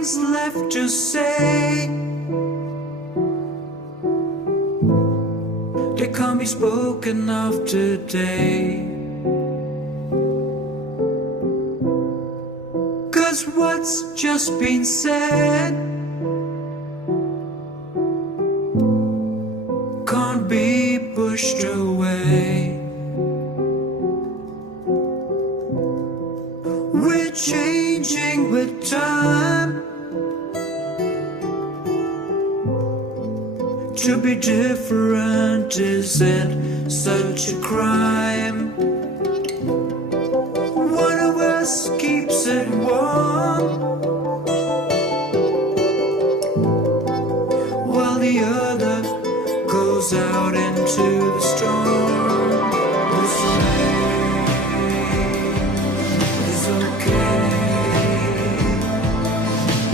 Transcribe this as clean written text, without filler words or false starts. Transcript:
things left to say. They can't be spoken of today. 'Cause what's just been said can't be pushed away. We're changing with time. To be different isn't such a crime. One of us keeps it warm.